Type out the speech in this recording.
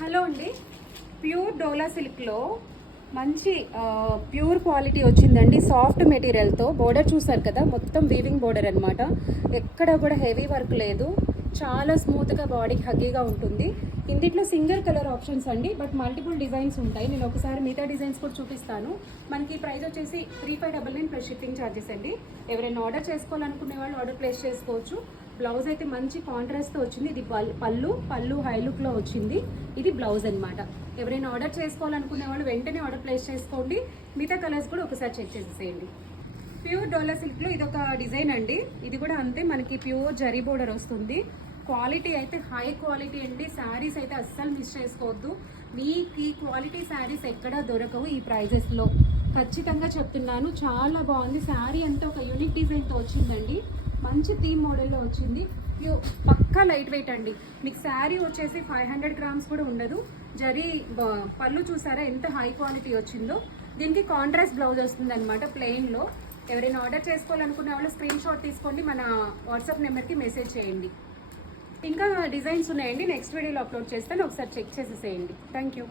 Hello అండి, pure డోలా సిల్క్లో మంచి ప్యూర్ క్వాలిటీ వచ్చిందండి. సాఫ్ట్ మెటీరియల్తో బోర్డర్ చూసారు కదా, మొత్తం వీవింగ్ బోర్డర్ అనమాట. ఎక్కడ కూడా హెవీ వర్క్ లేదు, చాలా స్మూత్గా బాడీకి హగ్గీగా ఉంటుంది. ఇందులో సింగిల్ కలర్ ఆప్షన్స్ అండి, బట్ మల్టిపుల్ డిజైన్స్ ఉంటాయి. నేను ఒకసారి మిగతా డిజైన్స్ కూడా చూపిస్తాను. మనకి ప్రైస్ వచ్చేసి 3599 ప్లస్ షిప్పింగ్ ఛార్జెస్ అండి. ఎవరైనా ఆర్డర్ చేసుకోవాలనుకునే వాళ్ళు ఆర్డర్ ప్లేస్ చేసుకోవచ్చు. బ్లౌజ్ అయితే మంచి కాంట్రాస్ట్తో వచ్చింది. ఇది పళ్ళు హై లుక్లో వచ్చింది. ఇది బ్లౌజ్ అనమాట. ఎవరైనా ఆర్డర్ చేసుకోవాలనుకునే వాళ్ళు వెంటనే ఆర్డర్ ప్లేస్ చేసుకోండి. మిగతా కలర్స్ కూడా ఒకసారి చెక్ చేసేసేయండి. ప్యూర్ డోలా సిల్క్లో ఇది ఒక డిజైన్ అండి. ఇది కూడా అంతే, మనకి ప్యూర్ జరీ బోర్డర్ వస్తుంది. క్వాలిటీ అయితే హై క్వాలిటీ అండి. శారీస్ అయితే అస్సలు మిస్ చేసుకోవద్దు. మీకు ఈ క్వాలిటీ శారీస్ ఎక్కడా దొరకవు ఈ ప్రైజెస్లో, ఖచ్చితంగా చెప్తున్నాను. చాలా బాగుంది. శారీ అంతా ఒక యూనిక్ డిజైన్తో వచ్చిందండి. మంచి థీమ్ మోడల్లో వచ్చింది. పక్కా లైట్ వెయిట్ అండి. మీకు శారీ వచ్చేసి 500 గ్రామ్స్ కూడా ఉండదు. జరీ పళ్ళు చూసారా ఎంత హై క్వాలిటీ వచ్చిందో. దీనికి కాంట్రాస్ట్ బ్లౌజ్ వస్తుంది అనమాట, ప్లెయిన్లో. ఎవరైనా ఆర్డర్ చేసుకోవాలనుకునే వాళ్ళు స్క్రీన్ షాట్ తీసుకోండి, మన వాట్సాప్ నెంబర్కి మెసేజ్ చేయండి. ఇంకా డిజైన్స్ ఉన్నాయండి, నెక్స్ట్ వీడియోలో అప్లోడ్ చేస్తాను, ఒకసారి చెక్ చేసేసేయండి. Thank you.